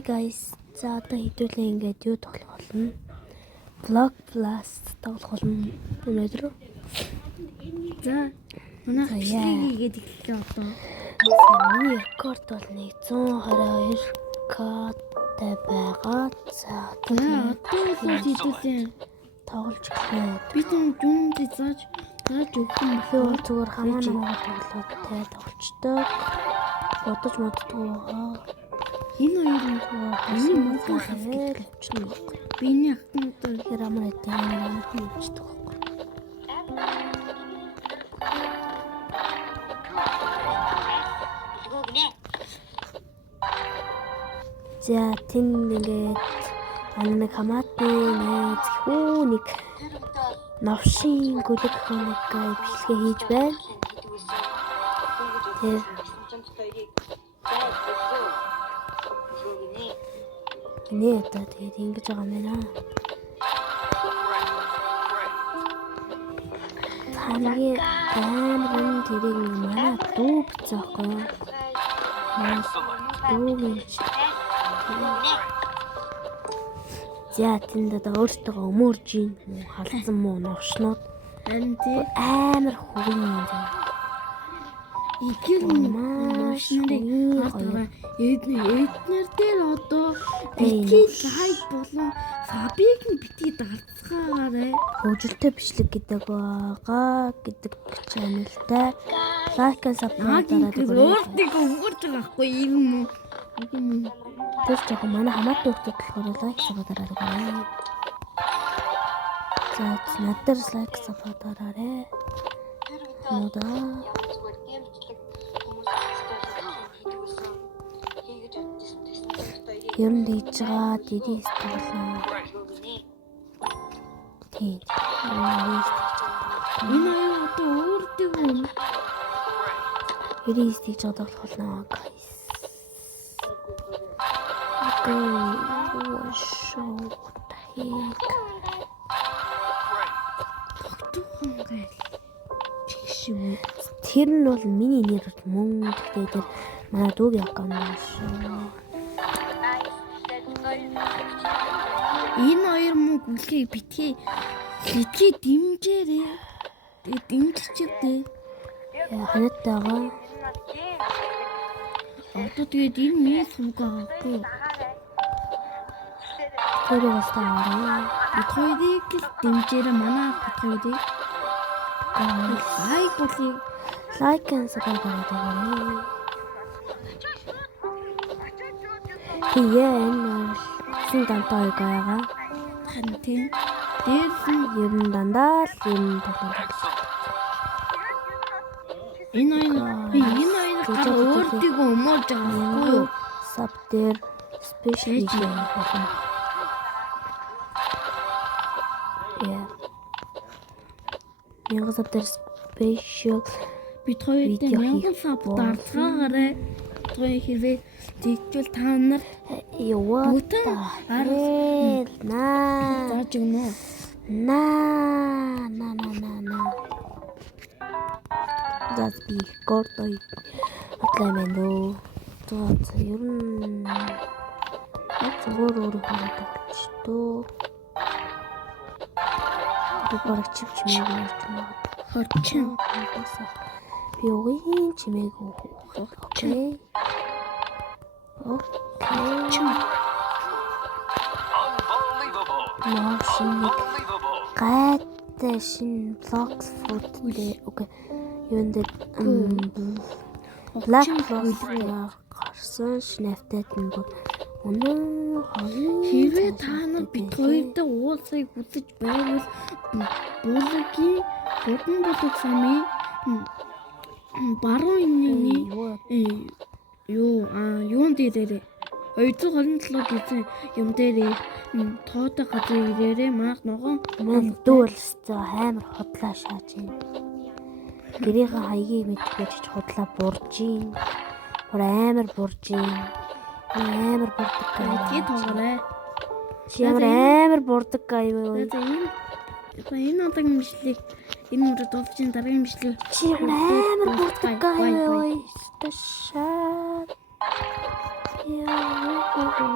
Guys, за одоо хэдүүлээ ингээд юу тоглох болно? Block Blast тоглох болно. Өнөөдөр. За манай бичлэгийг хийгээд эхэллээ одоо. Миний рекорд бол 122k-тай байгаа. За одоо хэдүүлээ тоглож эхлэе. Би юм зааж өгөх юм бөхөө зүгээр хамаа намайг тоглоод тай тоглолцдог. Бодож моддгоо. Энэ хоёр мөнгө хавчдаг. Биний ахтнуудаар хямаар эдэн хийчихдэг байхгүй. За тэн ингээд нэг хамаатны найз хүүник навшин гөлөг хоног бичлэгээ хийж байна. Тэр нэ одоо тэгээд ингэж байгаа юм байна. Хамгийн амар тэрийг манай дүү бицээхгүй. Дүүгийч. За тэнд одоо өөртөө өмөрж ийн халдсан муу новшнууд харин тий амар хөвгөн юм. Игэр машиныг хатгаа эднэр дээр одоо битгий лайк болон сабыг нь битгий дарцгаарай. Хөгжилтэй бичлэг гэдэг байгаа гэдэг чаналтай лайк and subscribe дараад өөртөө өмөрж байгаа хгүй юм уу? Тэр жоо манай хамаатан хүмүүс болохоор лайк subscribe дараад байна. За надад лайк subscribe дараарай. Нодаа юм дийж байгаа дидий стаглаа. Тийм. Энэ одоо өөртөө Ирээс тийж одоолох болно guys. Окей. Шоу тахиг. Тэр нь бол миний нэр мөн гэхдээ тэр манай дүүгийн аккаунт шүү. Энэ хоёр мөн гүлхийг битгий дэмжээрээ. Тэгээд дэмжчихвээ. Ханаттайгаа. Одоо тэгээд энэ миний сувг байгаагүй. Тэр бас таараа. Бидхойдыг дэмжээрээ манай бидхойдыг лайк болыг лайк and subscribe дараагаа. Энэ син дантаа байгаа. харин тийм дээр ер нь дандаа л юм тоглож. энэ хоёр өөртөө өмөрж байгаа юу? Sub дээр special юм байна. Янгас sub дээр special бид хоёрт 1000 саб дарцгаагаарай. Гоё хэрвээ тэгвэл та нарт Яа зааж өгнө. Зас би гортой атлаймэндөө. За ер нь зүгээр тоглолцдоо. Би бараг чимээг ярьсан. Хорчин би угийн чимээг окей. Гайтай шин блокс футтэй окей. Юунд Black Blocks гарсан шнэфтэд нь өнөө хэрвээ та нар бид хоёртой уулзахыг хүсэж байвал бүлгийн бүгэн бүлэг самын баруун инээний юун дээрээ 227 гэсэн юм дээрээ тоотой газар ирээрээ мах ногоон мөн дүүлстэй амар хотлаа шааж байна. Гэрийнхээ хаягийг мэдчихэж худлаа бурж ийн. Амар бурж ийн. Амар бурдаг гай. тоглоорой. Чи амар бурдаг гай юу? Энэ одоогийн мишлийг энэ мөрөд дуусчин дараагийн мишлийг чи амар бурдаг гай юу? Ташаа. Noos.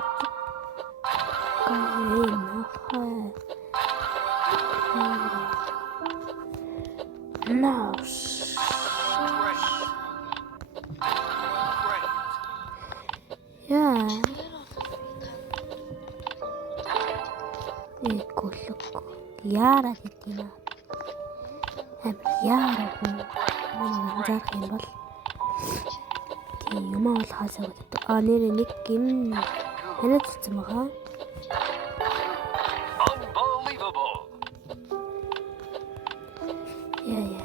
Яа. Эколог. Яара гэдэг юм аа. Яара хүн. Анзаарах юм бол юм аа хаасаа гэдэг. Нэр нэг гим ханаад цэцэн байгаа. Яа.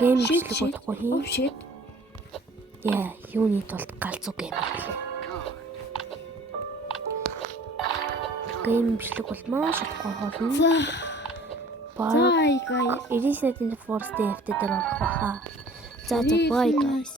Гейм бичлэг бодохгүй хий. Shit. Яа, юуны тулд галзуу гейм байлаа. Гейм бичлэг бол маш их гоё За. Баа. За guys. It is not in the forest day after the rock. За бай guys.